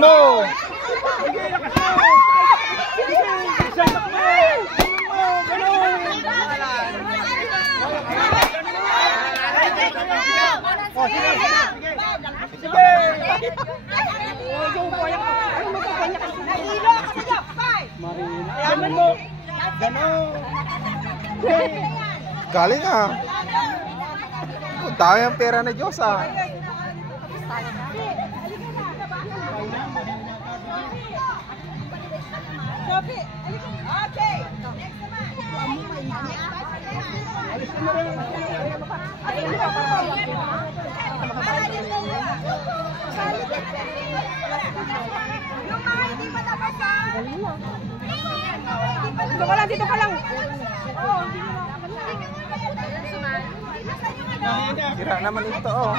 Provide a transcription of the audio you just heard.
mo! Galing ah. Ang dami ang pera na Diyos ah. Okay. Dito ka lang. Sira naman ito oh.